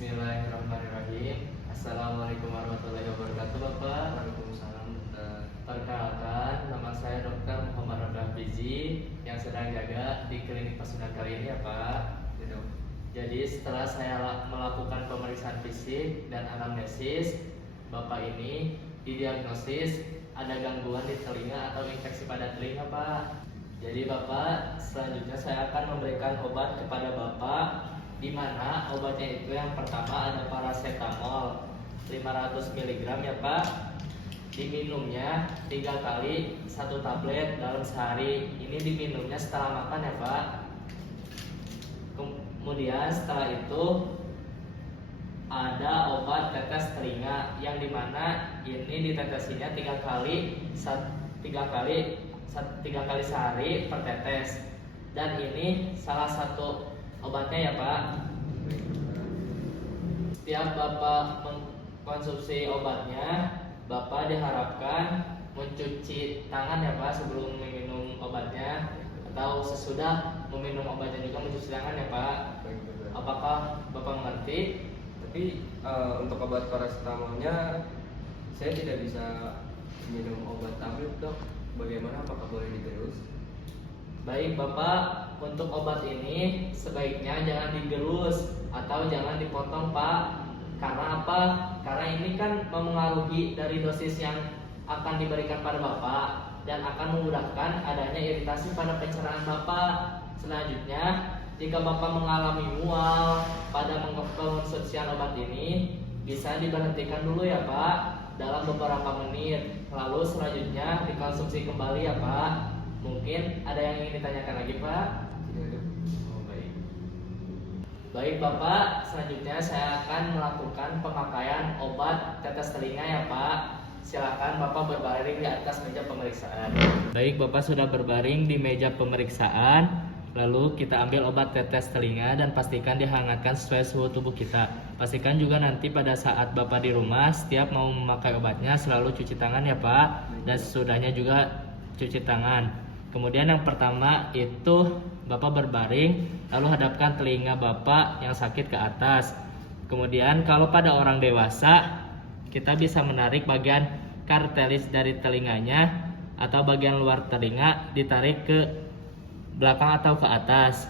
Bismillahirrahmanirrahim. Assalamualaikum warahmatullahi wabarakatuh, Bapak. Waalaikumsalam. Perkenalkan, nama saya Dr. Muhammad Rada Fizi yang sedang jaga di klinik Pasundan kali ini ya, Pak. Ya, Dok. Jadi setelah saya melakukan pemeriksaan fisik dan anamnesis, Bapak ini didiagnosis ada gangguan di telinga atau infeksi pada telinga, Pak. Jadi Bapak, selanjutnya saya akan memberikan obat kepada Bapak, di mana obatnya itu yang pertama ada paracetamol 500 mg ya, Pak. Diminumnya 3 kali 1 tablet dalam sehari. Ini diminumnya setelah makan ya, Pak. Kemudian setelah itu ada obat tetes telinga yang dimana ini ditetesinya 3 kali sehari per tetes. Dan ini salah satu obatnya ya, Pak. Setiap Bapak mengkonsumsi obatnya, Bapak diharapkan mencuci tangan ya, Pak, sebelum meminum obatnya, atau sesudah meminum obatnya juga mencuci tangan ya, Pak. Baik, Dok. Apakah Bapak mengerti? Tapi untuk obat paracetamolnya saya tidak bisa minum obat tablet, Dok. Bagaimana, apakah boleh diterus? Baik Bapak, untuk obat ini sebaiknya jangan digerus atau jangan dipotong, Pak. Karena apa? Karena ini kan memengaruhi dari dosis yang akan diberikan pada Bapak dan akan memudahkan adanya iritasi pada pencernaan Bapak. Selanjutnya, jika Bapak mengalami mual pada pengkonsumsian obat ini, bisa diberhentikan dulu ya, Pak, dalam beberapa menit. Lalu selanjutnya dikonsumsi kembali ya, Pak. Mungkin ada yang ingin ditanyakan lagi, Pak? Tidak, Dok. Oh, baik. Baik Bapak, selanjutnya saya akan melakukan pemakaian obat tetes telinga ya, Pak. Silakan Bapak berbaring di atas meja pemeriksaan. Baik, Bapak sudah berbaring di meja pemeriksaan. Lalu kita ambil obat tetes telinga dan pastikan dihangatkan sesuai suhu tubuh kita. Pastikan juga nanti pada saat Bapak di rumah setiap mau memakai obatnya selalu cuci tangan ya, Pak. Dan sesudahnya juga cuci tangan. Kemudian yang pertama itu Bapak berbaring, lalu hadapkan telinga Bapak yang sakit ke atas. Kemudian kalau pada orang dewasa, kita bisa menarik bagian kartelis dari telinganya atau bagian luar telinga ditarik ke belakang atau ke atas.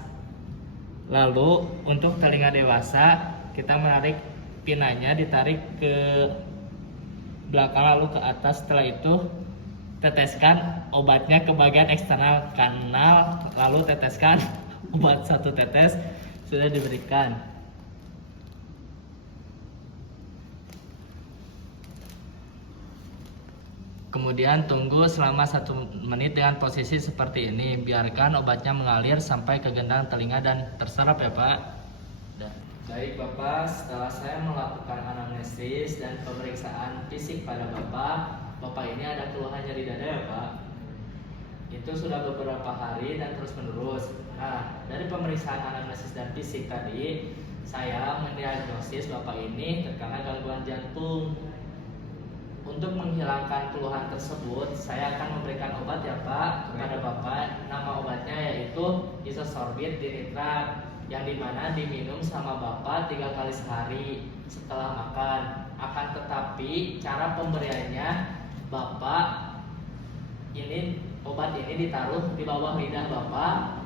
Lalu untuk telinga dewasa, kita menarik pinanya ditarik ke belakang lalu ke atas. Setelah itu teteskan obatnya ke bagian eksternal kanal, lalu teteskan obat 1 tetes sudah diberikan. Kemudian tunggu selama 1 menit dengan posisi seperti ini. Biarkan obatnya mengalir sampai ke gendang telinga dan terserap ya, Pak. Baik Bapak, setelah saya melakukan anamnesis dan pemeriksaan fisik pada Bapak ini ada keluhan nyeri dada ya, Pak. Itu sudah beberapa hari dan terus menerus. Nah, dari pemeriksaan anamnesis dan fisik tadi, saya mendiagnosis Bapak ini terkena gangguan jantung. Untuk menghilangkan keluhan tersebut, saya akan memberikan obat ya, Pak, kepada Bapak. Nama obatnya yaitu isosorbit dinitrat, yang dimana diminum sama Bapak 3 kali sehari setelah makan. Akan tetapi cara pemberiannya, Bapak ini obat ini ditaruh di bawah lidah Bapak.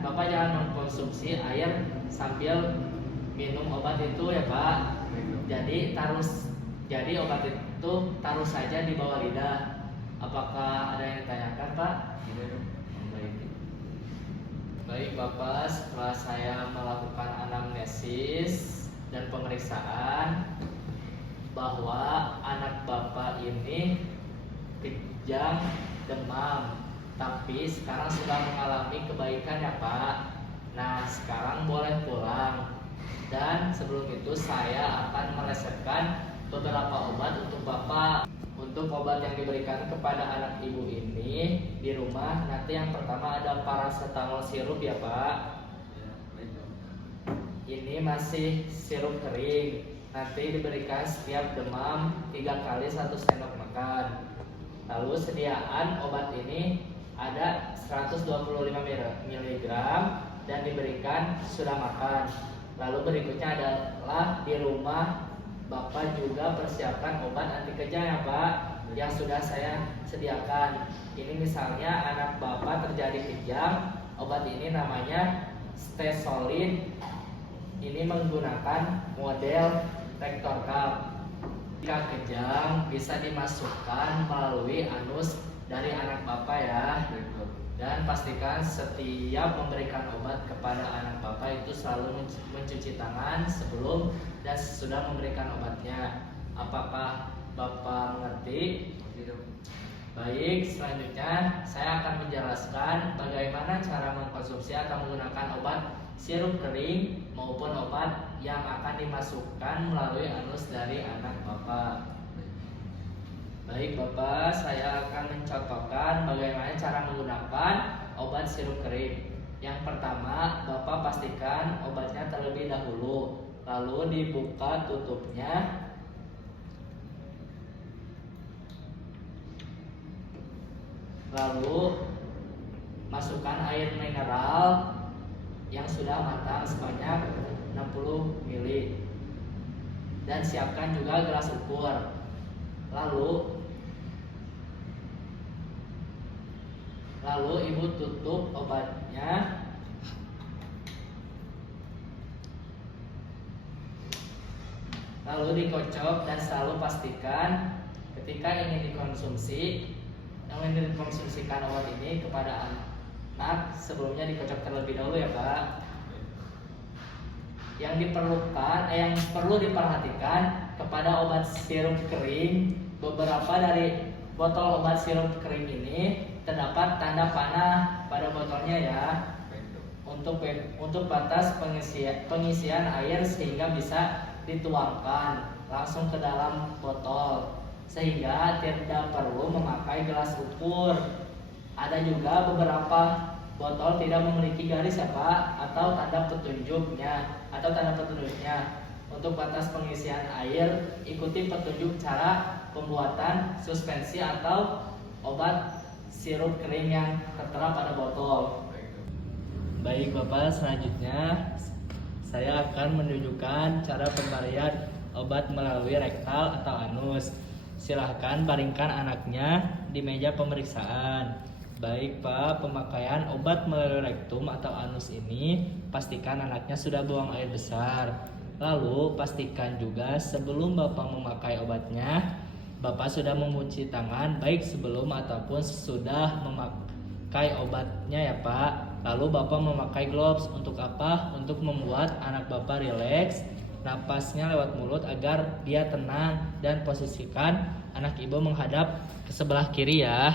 Bapak jangan mengkonsumsi air sambil minum obat itu ya, Pak. Jadi obat itu taruh saja di bawah lidah. Apakah ada yang ditanyakan, Pak? Tidak, Dok. Baik Bapak, setelah saya melakukan anamnesis dan pemeriksaan bahwa anak Bapak ini kejang demam, tapi sekarang sudah mengalami kebaikan ya, Pak. Nah, sekarang boleh pulang. Dan sebelum itu saya akan meresepkan beberapa obat untuk Bapak. Untuk obat yang diberikan kepada anak ibu ini di rumah, nanti yang pertama ada paracetamol sirup ya, Pak. Ya, baik, Dok. Ini masih sirup kering. Nanti diberikan setiap demam 3 kali 1 sendok makan. Lalu sediaan obat ini ada 125 mg dan diberikan sudah makan. Lalu berikutnya adalah di rumah Bapak juga persiapkan obat anti kejang ya Pak, yang sudah saya sediakan. Ini misalnya anak Bapak terjadi kejang, obat ini namanya Stesolin. Ini menggunakan model Rector Cup. Jika kejang bisa dimasukkan melalui anus dari anak Bapak ya. Dan pastikan setiap memberikan obat kepada anak Bapak itu selalu mencuci tangan sebelum dan sesudah memberikan obatnya. Apakah Bapak mengerti? Baik, selanjutnya saya akan menjelaskan bagaimana cara mengkonsumsi atau menggunakan obat sirup kering maupun obat yang akan dimasukkan melalui anus dari anak Bapak. Baik Bapak, saya akan mencontohkan bagaimana cara menggunakan obat sirup kering. Yang pertama, Bapak pastikan obatnya terlebih dahulu, lalu dibuka tutupnya. Lalu masukkan air mineral yang sudah matang sebanyak 60 ml. Dan siapkan juga gelas ukur. Lalu ibu tutup obatnya. Lalu dikocok dan selalu pastikan ketika ingin dikonsumsikan obat ini kepada anak, sebelumnya dikocok terlebih dahulu ya Pak. Yang perlu diperhatikan kepada obat sirup kering, beberapa dari botol obat sirup kering ini terdapat tanda panah pada botolnya ya. Untuk batas pengisian air sehingga bisa dituangkan langsung ke dalam botol, sehingga tidak perlu memakai gelas ukur. Ada juga beberapa botol tidak memiliki garis ya Pak, atau tanda petunjuknya. Untuk batas pengisian air, ikuti petunjuk cara pembuatan suspensi atau obat sirup kering yang tertera pada botol. Baik Bapak, selanjutnya saya akan menunjukkan cara pemberian obat melalui rektal atau anus. Silahkan baringkan anaknya di meja pemeriksaan. Baik Pak, pemakaian obat melalui rektum atau anus ini pastikan anaknya sudah buang air besar. Lalu pastikan juga sebelum Bapak memakai obatnya, Bapak sudah mencuci tangan baik sebelum ataupun sesudah memakai obatnya ya Pak. Lalu Bapak memakai gloves untuk apa? Untuk membuat anak Bapak rileks, napasnya lewat mulut agar dia tenang, dan posisikan anak ibu menghadap ke sebelah kiri ya.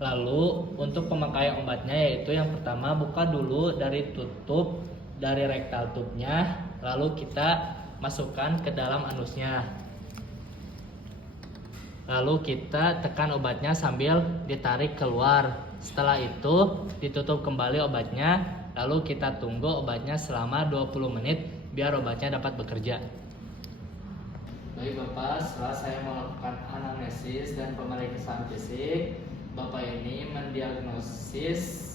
Lalu untuk pemakaian obatnya yaitu yang pertama, buka dulu dari tutup dari rektal tubnya, lalu kita masukkan ke dalam anusnya. Lalu kita tekan obatnya sambil ditarik keluar. Setelah itu ditutup kembali obatnya, lalu kita tunggu obatnya selama 20 menit biar obatnya dapat bekerja. Baik Bapak, setelah saya melakukan anamnesis dan pemeriksaan fisik, Bapak ini mendiagnosis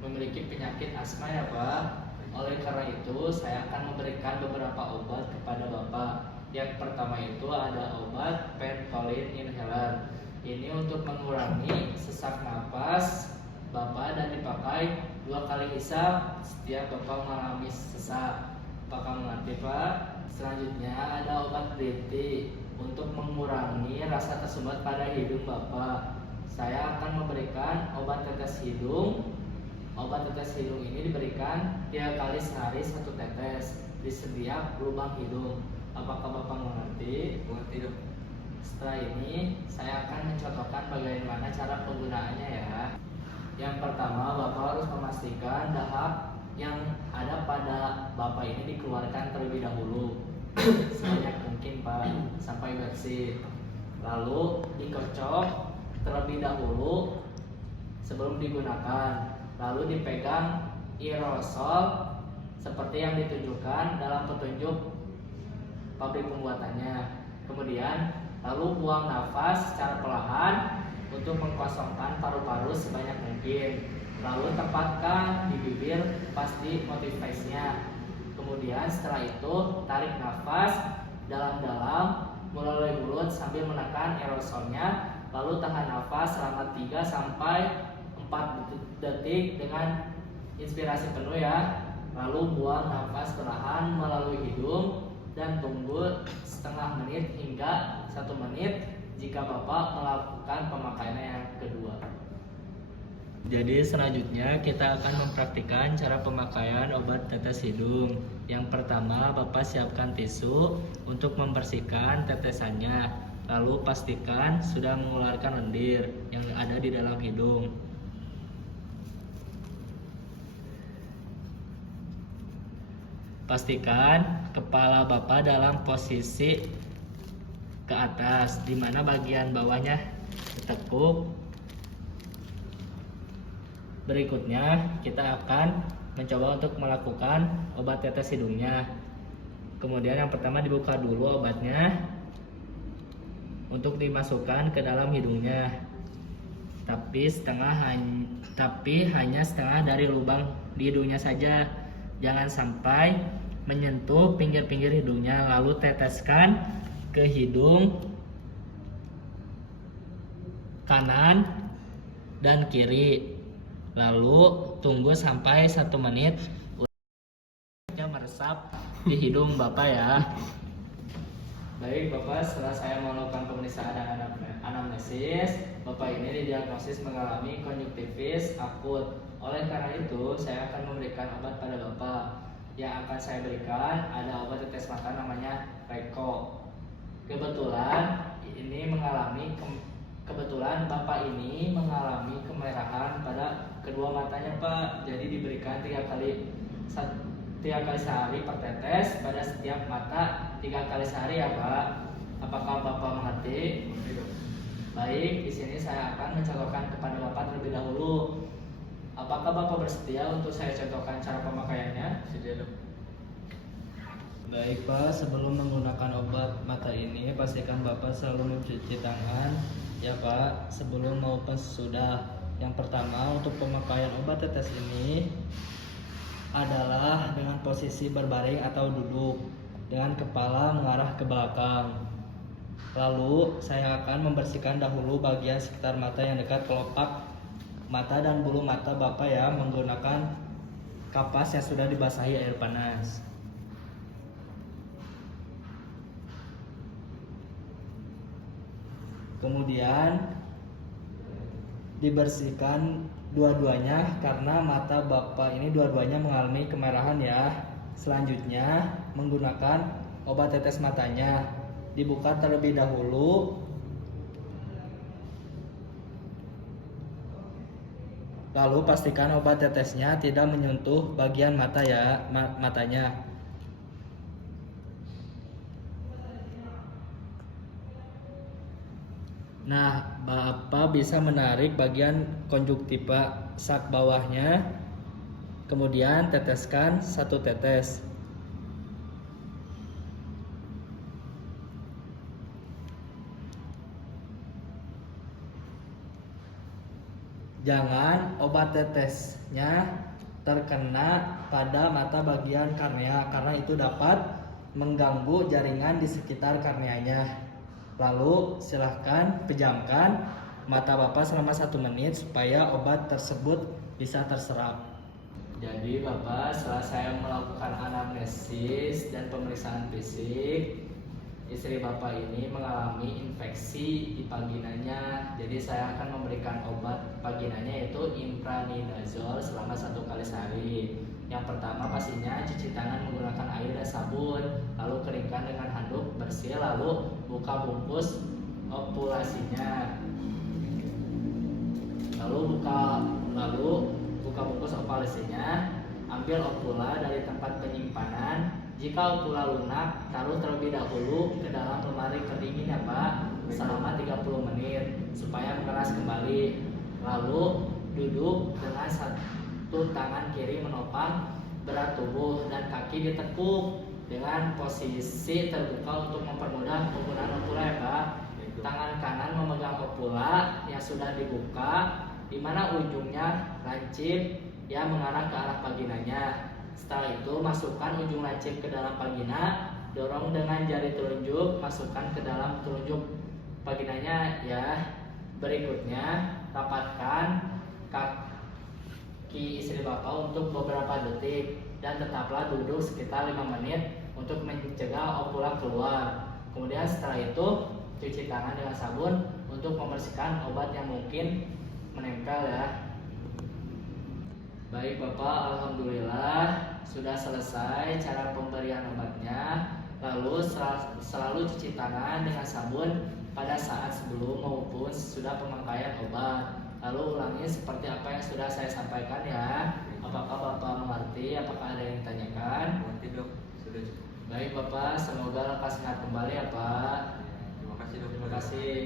memiliki penyakit asma ya Pak. Oleh karena itu saya akan memberikan beberapa obat kepada Bapak. Yang pertama itu ada obat Ventolin inhaler. Ini untuk mengurangi sesak napas Bapak dan dipakai 2 kali hisap setiap Bapak mengalami sesak. Apakah mengerti Pak? Selanjutnya ada obat BT untuk mengurangi rasa tersumbat pada hidung Bapak. Saya akan memberikan obat tetes hidung. Obat tetes hidung ini diberikan 3 kali sehari 1 tetes di setiap lubang hidung. Apakah Bapak mengerti? Mengerti dok. Setelah ini saya akan mencontohkan bagaimana cara penggunaannya ya. Yang pertama, Bapak harus memastikan dahak yang ada pada Bapak ini dikeluarkan terlebih dahulu sebanyak mungkin Pak, sampai bersih. Lalu dikocok terlebih dahulu sebelum digunakan. Lalu dipegang aerosol seperti yang ditunjukkan dalam petunjuk pabrik pembuatannya. Kemudian lalu buang nafas secara perlahan untuk mengkosongkan paru-paru sebanyak mungkin. Lalu tempatkan di bibir pasti motivasinya. Kemudian setelah itu tarik nafas dalam-dalam melalui mulut sambil menekan aerosolnya. Lalu tahan nafas selama 3 sampai 4 detik dengan inspirasi penuh ya. Lalu buang nafas perlahan melalui hidung dan tunggu setengah menit hingga 1 menit jika Bapak melakukan pemakaian yang kedua. Jadi selanjutnya kita akan mempraktikkan cara pemakaian obat tetes hidung. Yang pertama, Bapak siapkan tisu untuk membersihkan tetesannya. Lalu pastikan sudah mengeluarkan lendir yang ada di dalam hidung. Pastikan kepala Bapak dalam posisi ke atas, di mana bagian bawahnya ditekuk. Berikutnya kita akan mencoba untuk melakukan obat tetes hidungnya. Kemudian yang pertama dibuka dulu obatnya untuk dimasukkan ke dalam hidungnya. Tapi hanya setengah dari lubang di hidungnya saja. Jangan sampai menyentuh pinggir-pinggir hidungnya. Lalu teteskan ke hidung kanan dan kiri. Lalu tunggu sampai 1 menit meresap di hidung Bapak ya. Baik Bapak, setelah saya melakukan pemeriksaan dan anamnesis, Bapak ini didiagnosis mengalami konjungtivis akut. Oleh karena itu, saya akan memberikan obat pada Bapak. Yang akan saya berikan ada obat tetes mata namanya Reko. Kebetulan Bapak ini mengalami kemerahan pada kedua matanya Pak. Jadi diberikan 3 kali sehari per tetes pada setiap mata 3 kali sehari ya Pak. Apakah Bapak mengerti? Baik, di sini saya akan mencontohkan kepada Bapak terlebih dahulu. Apakah Bapak bersedia untuk saya contohkan cara pemakaiannya? Sedia dok. Baik Pak, sebelum menggunakan obat mata ini pastikan Bapak selalu mencuci tangan ya Pak sebelum maupun sesudah. Yang pertama untuk pemakaian obat tetes ini adalah dengan posisi berbaring atau duduk dengan kepala mengarah ke belakang. Lalu saya akan membersihkan dahulu bagian sekitar mata yang dekat kelopak mata dan bulu mata Bapak ya menggunakan kapas yang sudah dibasahi air panas. Kemudian dibersihkan dua-duanya karena mata Bapak ini dua-duanya mengalami kemerahan ya. Selanjutnya menggunakan obat tetes matanya dibuka terlebih dahulu. Lalu pastikan obat tetesnya tidak menyentuh bagian mata ya, matanya. Nah, Bapak bisa menarik bagian konjungtiva sak bawahnya, kemudian teteskan 1 tetes. Jangan obat tetesnya terkena pada mata bagian kornea karena itu dapat mengganggu jaringan di sekitar korneanya. Lalu silahkan pejamkan mata Bapak selama 1 menit supaya obat tersebut bisa terserap. Jadi Bapak, setelah saya melakukan anamnesis dan pemeriksaan fisik, istri Bapak ini mengalami infeksi di vaginanya. Jadi saya akan memberikan obat vaginanya yaitu impranidazole selama 1 kali sehari. Yang pertama pastinya cuci tangan menggunakan air dan sabun, lalu keringkan dengan handuk bersih, lalu buka bungkus ovulasinya. Lalu buka bungkus ovulasinya, ambil ovula dari tempat penyimpanan. Jika ovula lunak, taruh terlebih dahulu ke dalam lemari pendingin ya Pak selama 30 menit supaya mengeras kembali. Lalu duduk dengan 1 tangan kiri menopang berat tubuh dan kaki ditekuk dengan posisi terbuka untuk mempermudah penggunaan ovula ya Pak. Tangan kanan memegang ovula yang sudah dibuka di mana ujungnya lancip yang mengarah ke arah vaginanya. Setelah itu masukkan ujung lancip ke dalam vagina, dorong dengan jari telunjuk, masukkan ke dalam telunjuk vaginanya ya. Berikutnya rapatkan kaki istri Bapak untuk beberapa detik dan tetaplah duduk sekitar 5 menit untuk mencegah ovula keluar. Kemudian setelah itu cuci tangan dengan sabun untuk membersihkan obat yang mungkin menempel ya. Baik Bapak, alhamdulillah sudah selesai cara pemberian obatnya. Lalu selalu cuci tangan dengan sabun pada saat sebelum maupun sesudah pemakaian obat. Lalu ulangi seperti apa yang sudah saya sampaikan ya. Apakah Bapak mengerti? Apakah ada yang ditanyakan? Nanti dok, sudah cukup. Baik Bapak, semoga lekas sehat kembali ya Pak. Terima kasih dok. Terima kasih.